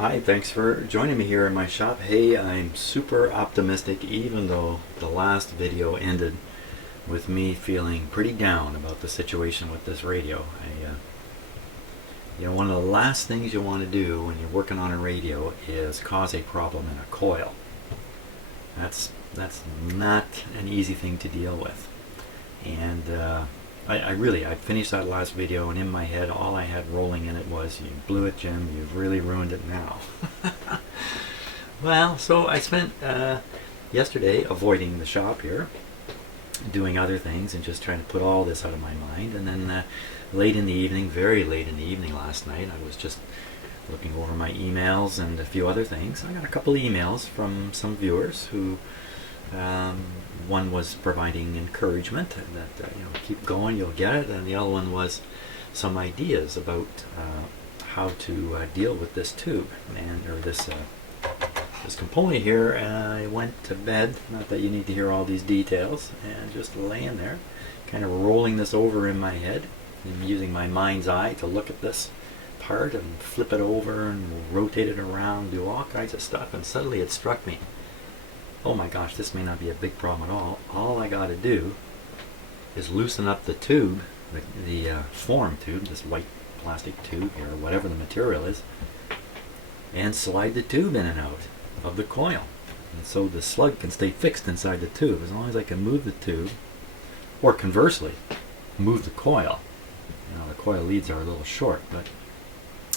Hi, thanks for joining me here in my shop. Hey, I'm super optimistic even though the last video ended with me feeling pretty down about the situation with this radio. One of the last things you want to do when you're working on a radio is cause a problem in a coil. That's not an easy thing to deal with. And I finished that last video, and in my head all I had rolling in it was, you blew it, Jim, you've really ruined it now. Well, so I spent yesterday avoiding the shop here, doing other things and just trying to put all this out of my mind. And then late in the evening, very late in the evening last night, I was just looking over my emails and a few other things. I got a couple of emails from some viewers who one was providing encouragement that keep going, you'll get it, and the other one was some ideas about how to deal with this tube or this component here. And I went to bed, not that you need to hear all these details, and just laying there, kind of rolling this over in my head and using my mind's eye to look at this part and flip it over and rotate it around, do all kinds of stuff. And suddenly it struck me, oh my gosh, this may not be a big problem at all. All I got to do is loosen up the tube, the form tube, this white plastic tube here, or whatever the material is, and slide the tube in and out of the coil. And so the slug can stay fixed inside the tube as long as I can move the tube, or conversely, move the coil. The coil leads are a little short, but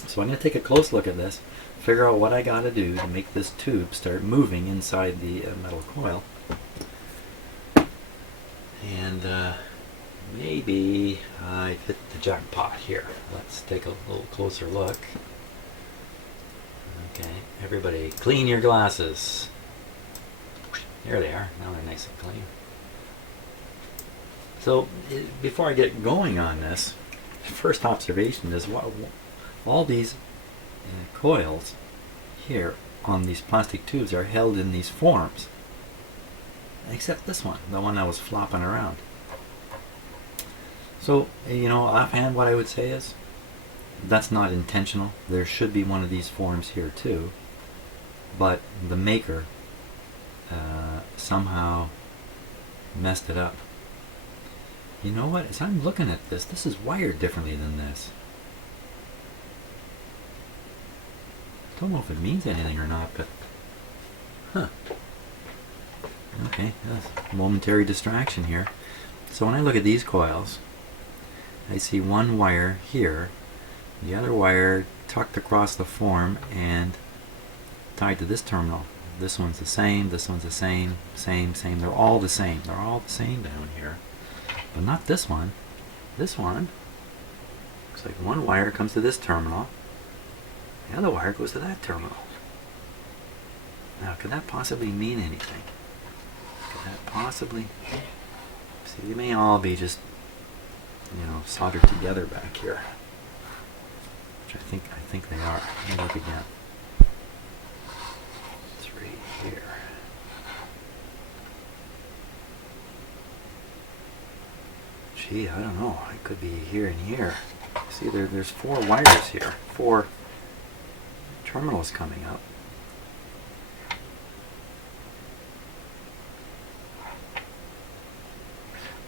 so I'm going to take a close look at this, figure out what I got to do to make this tube start moving inside the metal coil, and maybe I hit the jackpot here. Let's take a little closer look. Okay, everybody clean your glasses. There they are. Now they're nice and clean. So before I get going on this, first observation is all these coils here on these plastic tubes are held in these forms, except this one, the one that was flopping around. So, offhand what I would say is, that's not intentional. There should be one of these forms here too, but the maker somehow messed it up. You know what? As I'm looking at this, this is wired differently than this. I don't know if it means anything or not, but okay, that's a momentary distraction here. So when I look at these coils, I see one wire here, the other wire tucked across the form and tied to this terminal. This one's the same, this one's the same, same. They're all the same. They're all the same down here. But not this one. This one looks like one wire comes to this terminal, the other wire goes to that terminal. Now, could that possibly mean anything? Could that possibly... See, they may all be just, soldered together back here, which I think they are. Let me look again. 3 here. Gee, I don't know. It could be here and here. See, there's 4 wires here, 4 terminals coming up.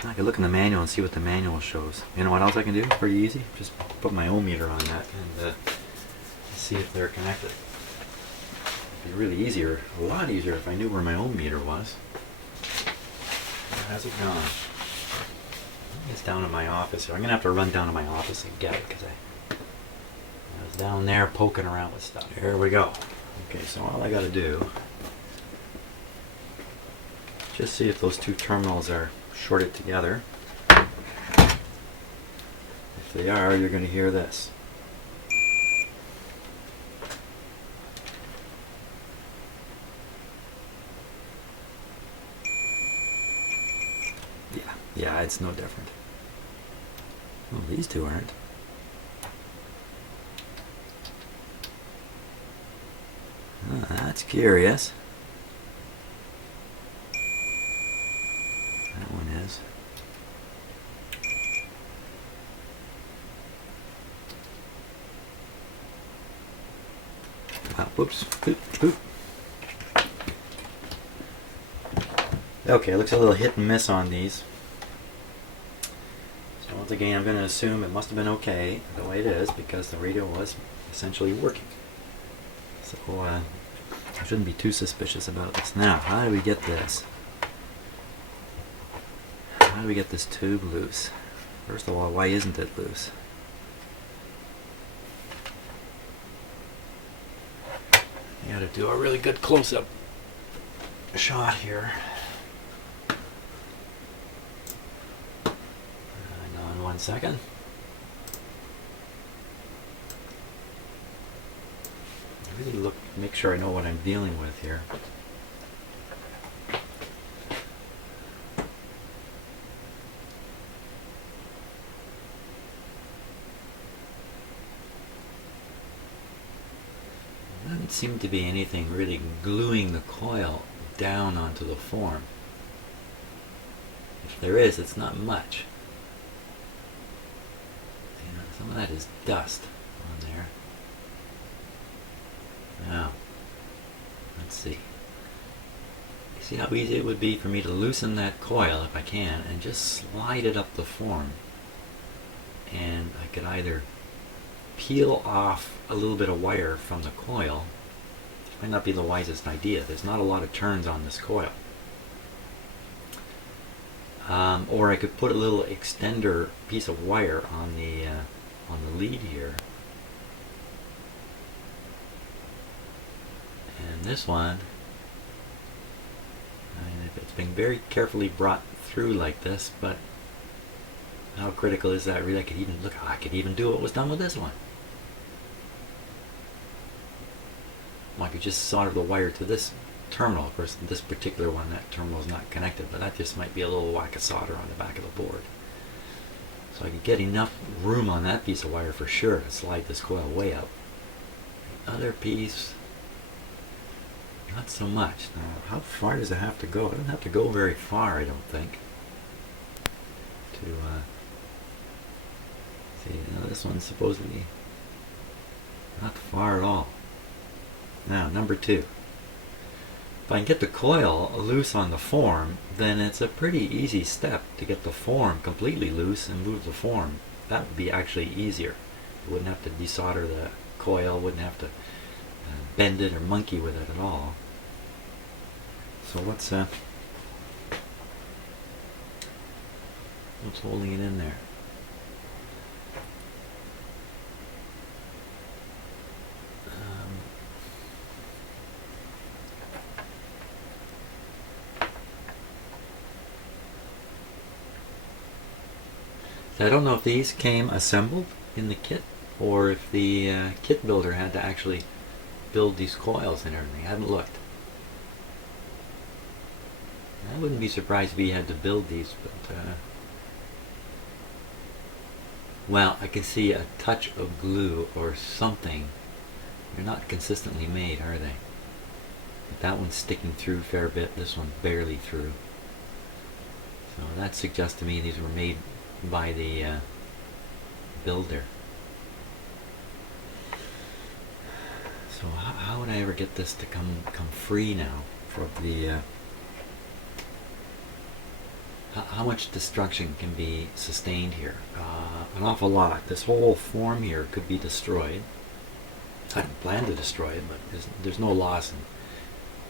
I can look in the manual and see what the manual shows. You know what else I can do? Pretty easy. Just put my ohm meter on that and see if they're connected. It'd be really easier, a lot easier, if I knew where my ohm meter was. How's it going? It's down in my office here. I'm going to have to run down to my office and get it because I was down there poking around with stuff. Here we go. Okay, so all I got to do, just see if those 2 terminals are shorted together. If they are, you're going to hear this. Yeah, it's no different. Well, these 2 aren't. Oh, that's curious. That one is. Whoops. Oop, oop. Okay, looks a little hit and miss on these. So once again, I'm going to assume it must have been okay the way it is because the radio was essentially working. So I shouldn't be too suspicious about this. Now, how do we get this? How do we get this tube loose? First of all, why isn't it loose? You gotta do a really good close-up shot here. Hang on 1 second. Really make sure I know what I'm dealing with here. Doesn't seem to be anything really gluing the coil down onto the form. If there is, it's not much. You know, some of that is dust on there. Now, let's see. See how easy it would be for me to loosen that coil if I can and just slide it up the form. And I could either peel off a little bit of wire from the coil. It might not be the wisest idea. There's not a lot of turns on this coil. Or I could put a little extender piece of wire on the lead here. And this one, it's been very carefully brought through like this, but how critical is that really? I could even do what was done with this one. Well, I could just solder the wire to this terminal. Of course, this particular one, that terminal is not connected, but that just might be a little whack of solder on the back of the board. So I could get enough room on that piece of wire for sure to slide this coil way up. The other piece, not so much. Now, how far does it have to go? It doesn't have to go very far, I don't think. See, now this one's supposedly not far at all. Now, number 2. If I can get the coil loose on the form, then it's a pretty easy step to get the form completely loose and move the form. That would be actually easier. You wouldn't have to desolder the coil, wouldn't have to bend it or monkey with it at all. So what's holding it in there? I don't know if these came assembled in the kit or if the kit builder had to actually build these coils and everything. I haven't looked. I wouldn't be surprised if he had to build these, but well, I can see a touch of glue or something. They're not consistently made, are they? But that one's sticking through a fair bit, this one barely through. So that suggests to me these were made by the builder. So how would I ever get this to come free now for the how much destruction can be sustained here? An awful lot. This whole form here could be destroyed. I didn't plan to destroy it, but there's no loss in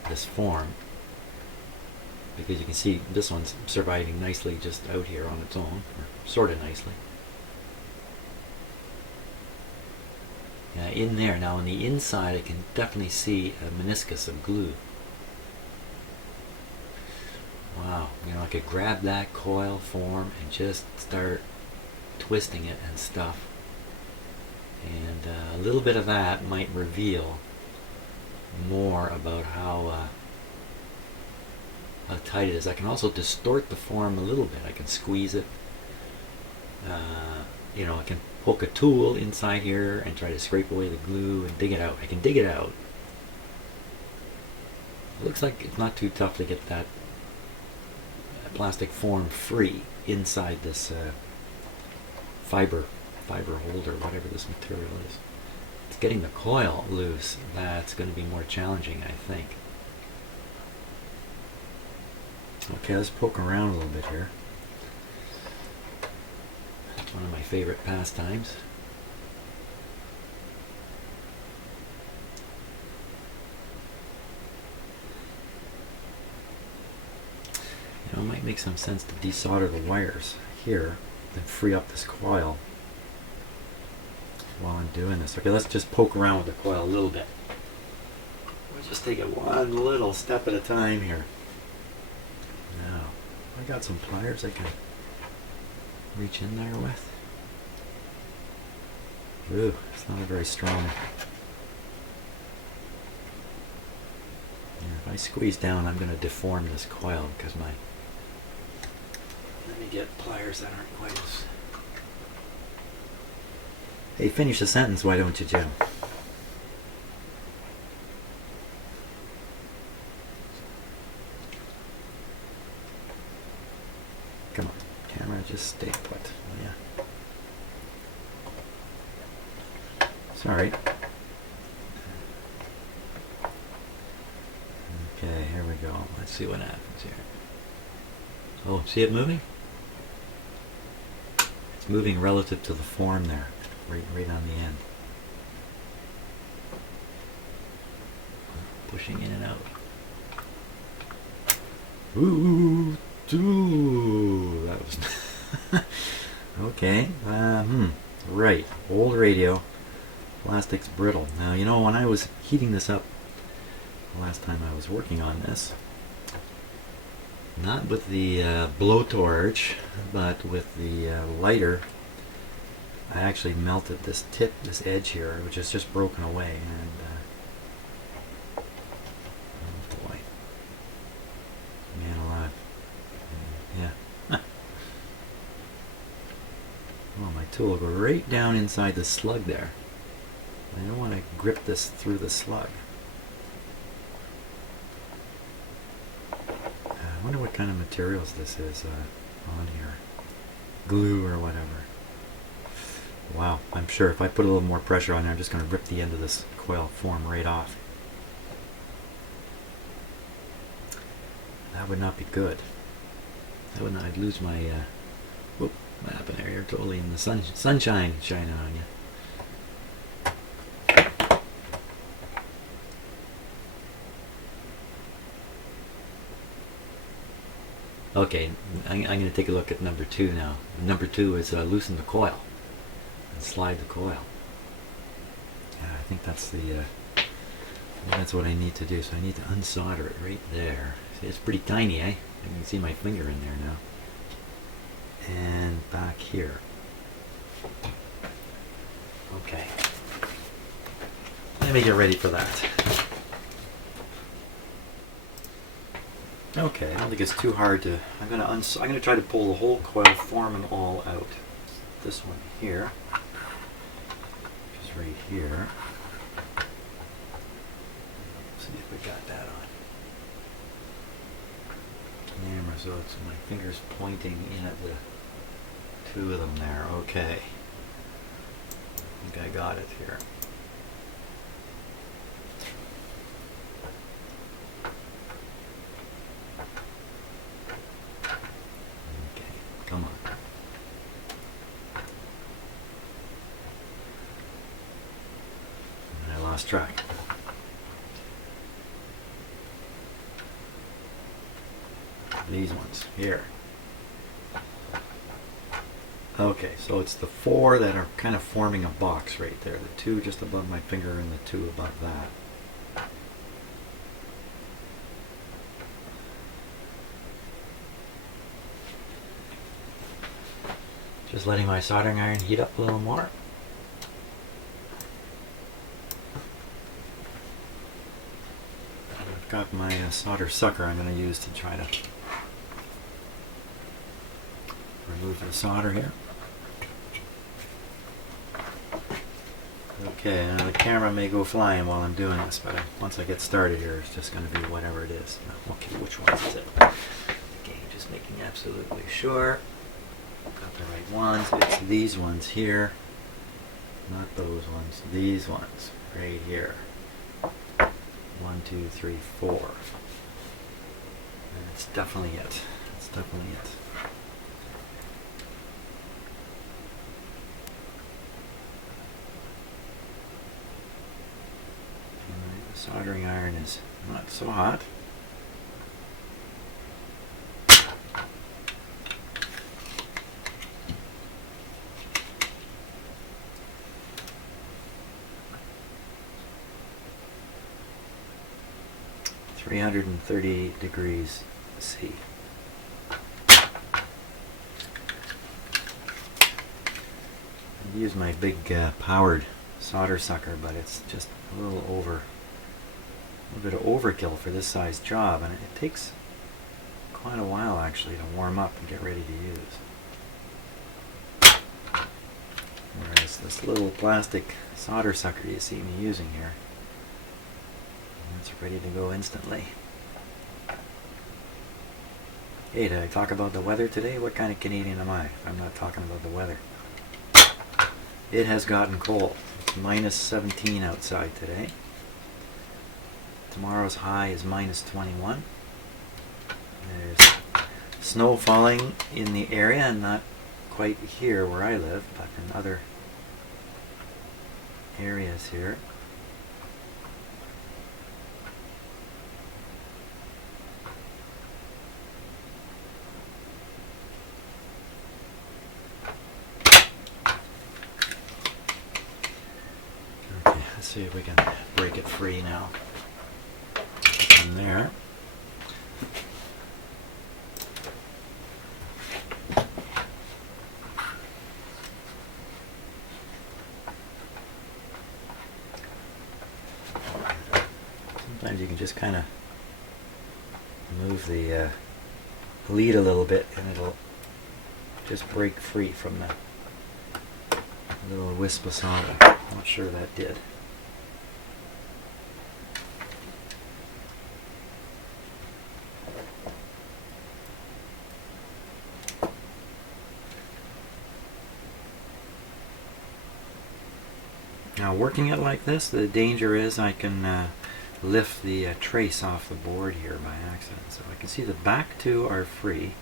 this form, because you can see this one's surviving nicely just out here on its own, or sort of nicely. In there, now on the inside I can definitely see a meniscus of glue. Wow, I could grab that coil form and just start twisting it and stuff. And a little bit of that might reveal more about how tight it is. I can also distort the form a little bit. I can squeeze it. I can poke a tool inside here and try to scrape away the glue and dig it out. I can dig it out. It looks like it's not too tough to get that plastic form free inside this fiber holder, whatever this material is. It's getting the coil loose, that's going to be more challenging, I think. Okay, let's poke around a little bit here. One of my favorite pastimes. You know, it might make some sense to desolder the wires here and free up this coil while I'm doing this. Okay, let's just poke around with the coil a little bit. We'll just take it one little step at a time here. Now, I got some pliers I can reach in there with. Ooh, it's not a very strong. Yeah, if I squeeze down, I'm going to deform this coil because my. Let me get pliers that aren't quite as. Hey, finish the sentence, why don't you, Jim? Come on, camera, just stay put. Yeah. Sorry. Okay, here we go. Let's see what happens here. Oh, see it moving? It's moving relative to the form there, right on the end. Pushing in and out. Ooh, that was okay. Right, old radio. Plastic's brittle. Now, you know, when I was heating this up the last time I was working on this, not with the blowtorch, but with the lighter, I actually melted this tip, this edge here, which is just broken away, and oh boy, man alive, yeah. Well, my tool will go right down inside the slug there. I don't want to grip this through the slug. I wonder what kind of materials this is on here. Glue or whatever. Wow, I'm sure if I put a little more pressure on there, I'm just going to rip the end of this coil form right off. That would not be good. That would not, I'd lose my, whoop, what happened there? You're totally in the sunshine shining on you. Okay, I'm going to take a look at number 2 now. Number 2 is loosen the coil and slide the coil. Yeah, I think that's the that's what I need to do. So I need to unsolder it right there. See, it's pretty tiny, eh? You can see my finger in there now. And back here. Okay. Let me get ready for that. Okay, I don't think it's too hard to. I'm gonna try to pull the whole coil form and all out. This one here, which is right here. See if we got that on camera. So it's my fingers pointing in at the 2 of them there. Okay, I think I got it here. Come on. I lost track. These ones here. Okay, so it's the 4 that are kind of forming a box right there. The 2 just above my finger and the 2 above that. Just letting my soldering iron heat up a little more. I've got my solder sucker I'm going to use to try to remove the solder here. Okay, now the camera may go flying while I'm doing this, but once I get started here, it's just going to be whatever it is. Okay, which one is it? Okay, just making absolutely sure. Got the right ones. It's these ones here. Not those ones. These ones right here. 1, 2, 3, 4. And it's definitely it. It's definitely it. Alright, the soldering iron is not so hot. (338 degrees C). I use my big powered solder sucker, but it's just a little bit of overkill for this size job, and it takes quite a while actually to warm up and get ready to use. Whereas this little plastic solder sucker you see me using here, it's ready to go instantly. Hey, did I talk about the weather today? What kind of Canadian am I if I'm not talking about the weather? It has gotten cold. It's minus 17 outside today. Tomorrow's high is minus 21. There's snow falling in the area, and not quite here where I live, but in other areas here. Let's see if we can break it free now. From there. Sometimes you can just kind of move the lead a little bit and it'll just break free from the little wisp of solder. Not sure that did. Now, working it like this, the danger is I can lift the trace off the board here by accident. So I can see the back two are free,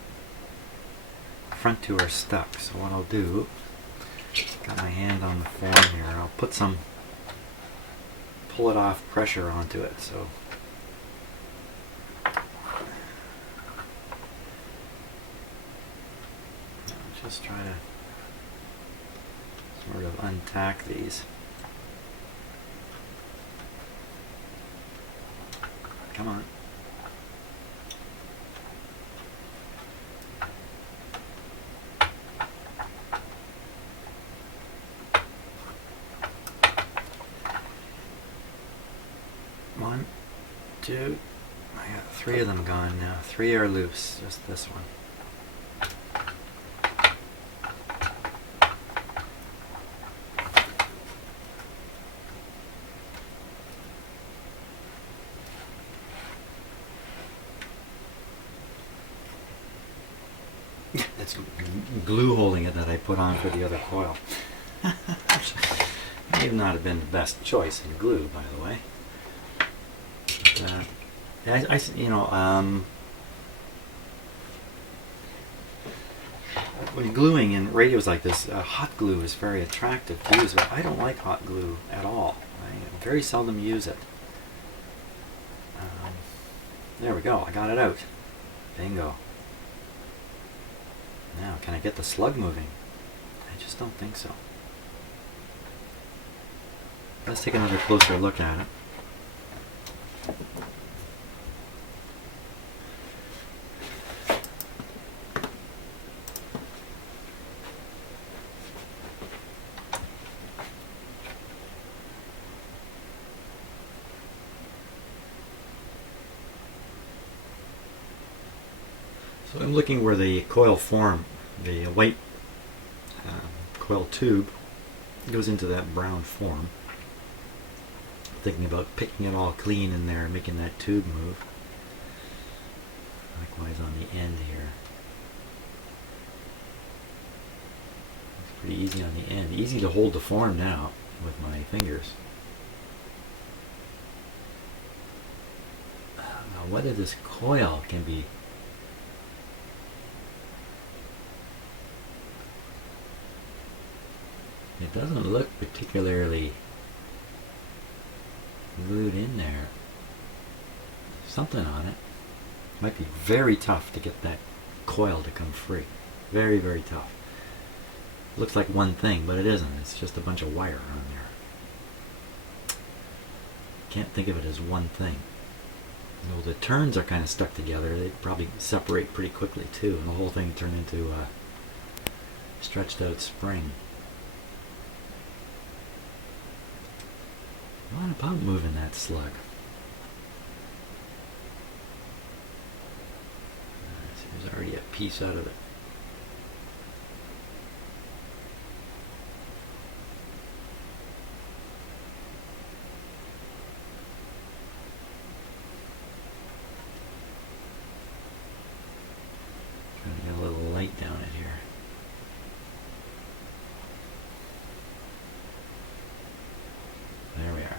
the front two are stuck. So what I'll do, got my hand on the form here, I'll put some pull it off pressure onto it. So I'll just try to sort of untack these. Come on. One, two, I got 3 of them gone now. 3 are loose, just this one. It's glue holding it that I put on for the other coil. May not have been the best choice in glue, by the way. But, you know, when gluing in radios like this, hot glue is very attractive to use, but I don't like hot glue at all. I very seldom use it. There we go, I got it out. Bingo. Now, can I get the slug moving? I just don't think so. Let's take another closer look at it. So I'm looking where the coil form, the white coil tube goes into that brown form. Thinking about picking it all clean in there and making that tube move. Likewise on the end here. It's pretty easy on the end. Easy to hold the form now. with my fingers. Now whether this coil can be it doesn't look particularly glued in there. Something on it. Might be very tough to get that coil to come free. Very, very tough. Looks like one thing, but it isn't. It's just a bunch of wire on there. Can't think of it as one thing. Though the turns are kind of stuck together, they probably separate pretty quickly too, and the whole thing turned into a stretched out spring. What about moving that slug? There's already a piece out of it. Trying to get a little light down it here. There we are.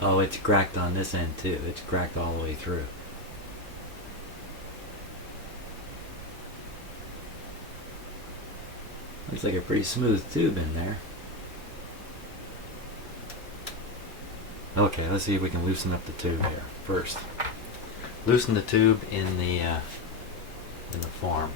Oh, it's cracked on this end too. It's cracked all the way through. Looks like a pretty smooth tube in there. Okay, let's see if we can loosen up the tube here first. Loosen the tube in the form.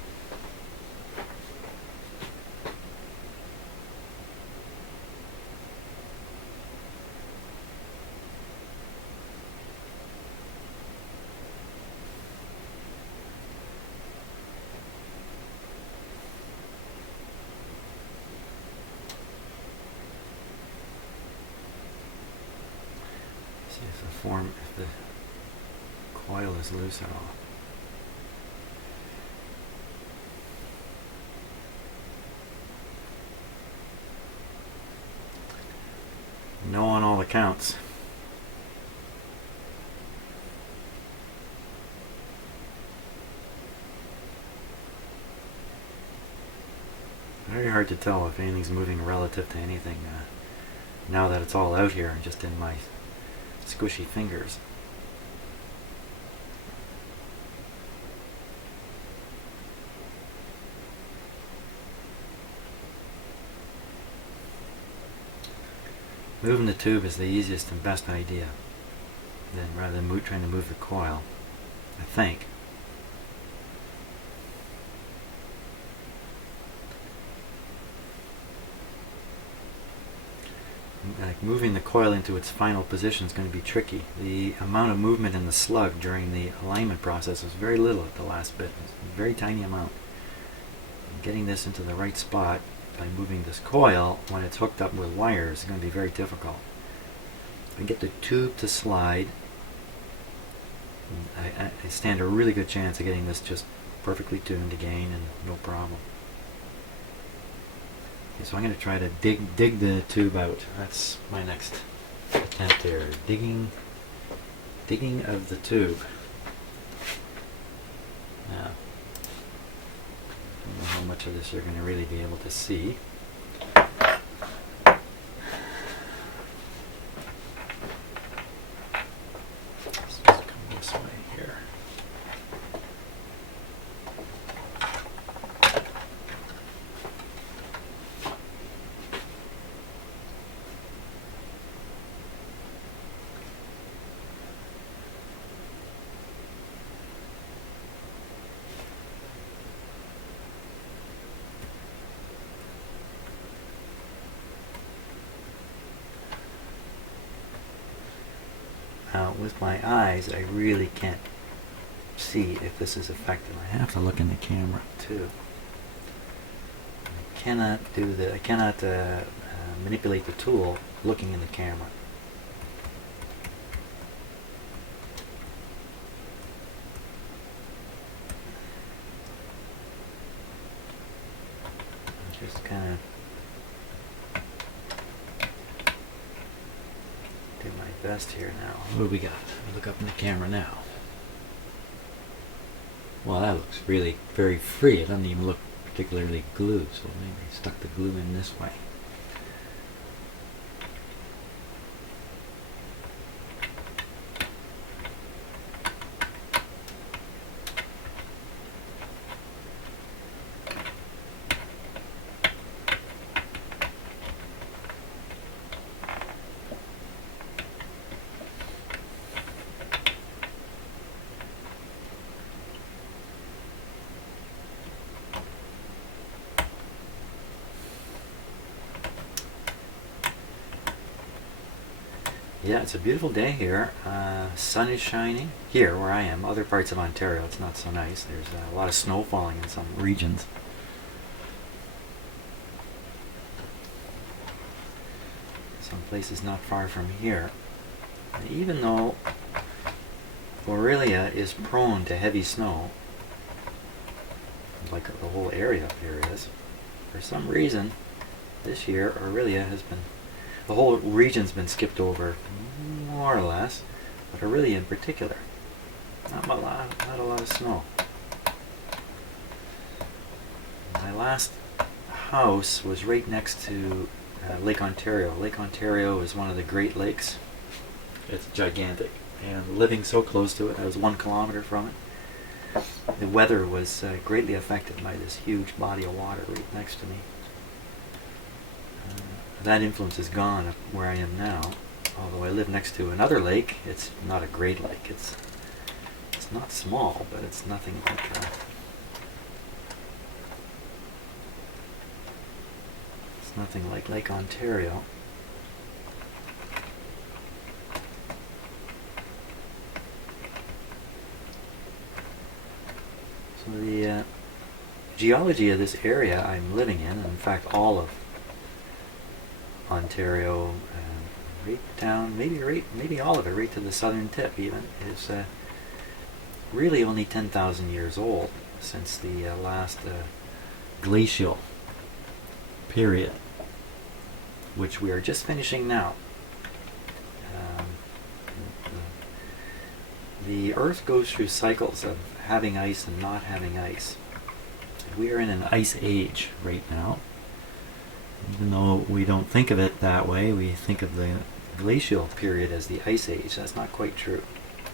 If the coil is loose at all. No on all accounts. Very hard to tell if anything's moving relative to anything now that it's all out here and just in my squishy fingers. Moving the tube is the easiest and best idea, then rather than trying to move the coil, I think. Like moving the coil into its final position is going to be tricky. The amount of movement in the slug during the alignment process is very little at the last bit. It's a very tiny amount. Getting this into the right spot by moving this coil when it's hooked up with wires is going to be very difficult. If I get the tube to slide, I stand a really good chance of getting this just perfectly tuned again and no problem. Okay, so I'm going to try to dig the tube out. That's my next attempt here. Digging of the tube. Now, I don't know how much of this you're going to really be able to see. Let's just come this way here. Now, with my eyes, I really can't see if this is effective. I have to look in the camera too. I cannot do that. I cannot manipulate the tool looking in the camera. Just kind of do my best here now. What do we got? Look up in the camera now. Well, that looks really very free. It doesn't even look particularly glued, so maybe I stuck the glue in this way. Yeah, it's a beautiful day here. Sun is shining here where I am. Other parts of Ontario, it's not so nice. There's a lot of snow falling in some regions. Some places not far from here. And even though Aurelia is prone to heavy snow, like the whole area up here is, for some reason this year Aurelia has been, the whole region's been skipped over more or less, but Aurelia in particular, not a lot of snow. My last house was right next to Lake Ontario. Lake Ontario is one of the Great Lakes. It's gigantic, and living so close to it, I was 1 kilometer from it. The weather was greatly affected by this huge body of water right next to me. That influence is gone up where I am now. Although I live next to another lake, it's not a great lake. It's not small, but it's nothing like it's nothing like Lake Ontario. So the geology of this area I'm living in fact all of Ontario, right down, maybe all of it, right to the southern tip even, is really only 10,000 years old, since the last glacial period, which we are just finishing now. The Earth goes through cycles of having ice and not having ice. We are in an ice age right now. Even though we don't think of it that way, we think of the glacial period as the ice age. That's not quite true.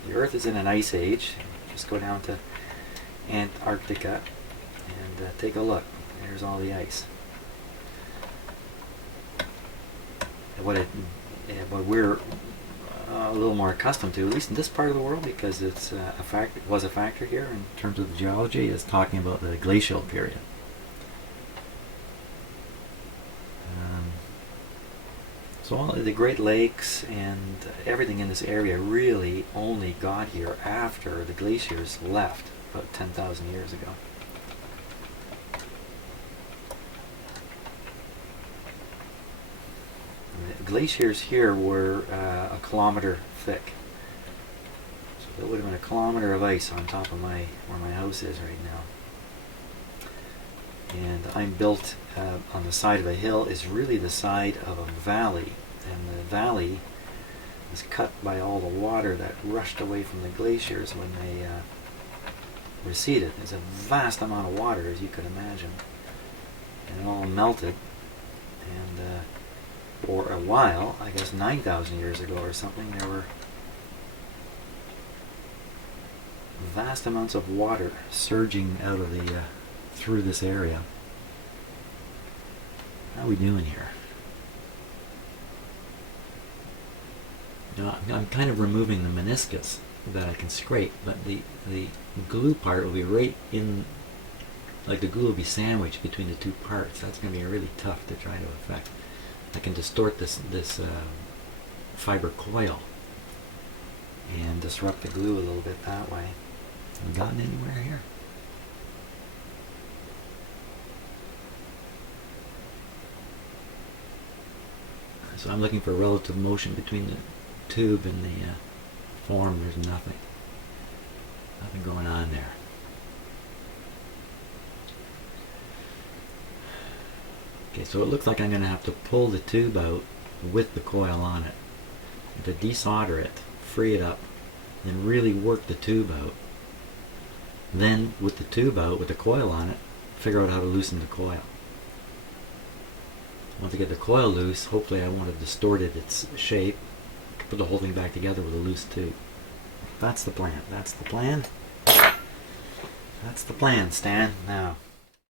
The Earth is in an ice age. Just go down to Antarctica and take a look. There's all the ice. What we're a little more accustomed to, at least in this part of the world, because it's was a factor here in terms of the geology, is talking about the glacial period. So all the Great Lakes and everything in this area really only got here after the glaciers left about 10,000 years ago. And the glaciers here were a kilometer thick. So that would have been a kilometer of ice on top of where my house is right now. And I'm built on the side of a hill. Is really the side of a valley, and the valley is cut by all the water that rushed away from the glaciers when they receded. There's a vast amount of water, as you could imagine, and it all melted. And for a while, I guess 9,000 years ago or something, there were vast amounts of water surging out of the through this area. How are we doing here? Now, I'm kind of removing the meniscus that I can scrape, but the glue part will be right in, like the glue will be sandwiched between the two parts. That's going to be really tough to try to affect. I can distort this fiber coil and disrupt the glue a little bit that way. Have we gotten anywhere here? So I'm looking for relative motion between the tube and the form. There's nothing going on there. Okay, so it looks like I'm going to have to pull the tube out with the coil on it, and to desolder it, free it up, and really work the tube out. Then with the tube out, with the coil on it, figure out how to loosen the coil. Once I get the coil loose, hopefully I won't have distorted its shape. Put the whole thing back together with a loose tube. That's the plan. That's the plan. That's the plan, Stan. Now,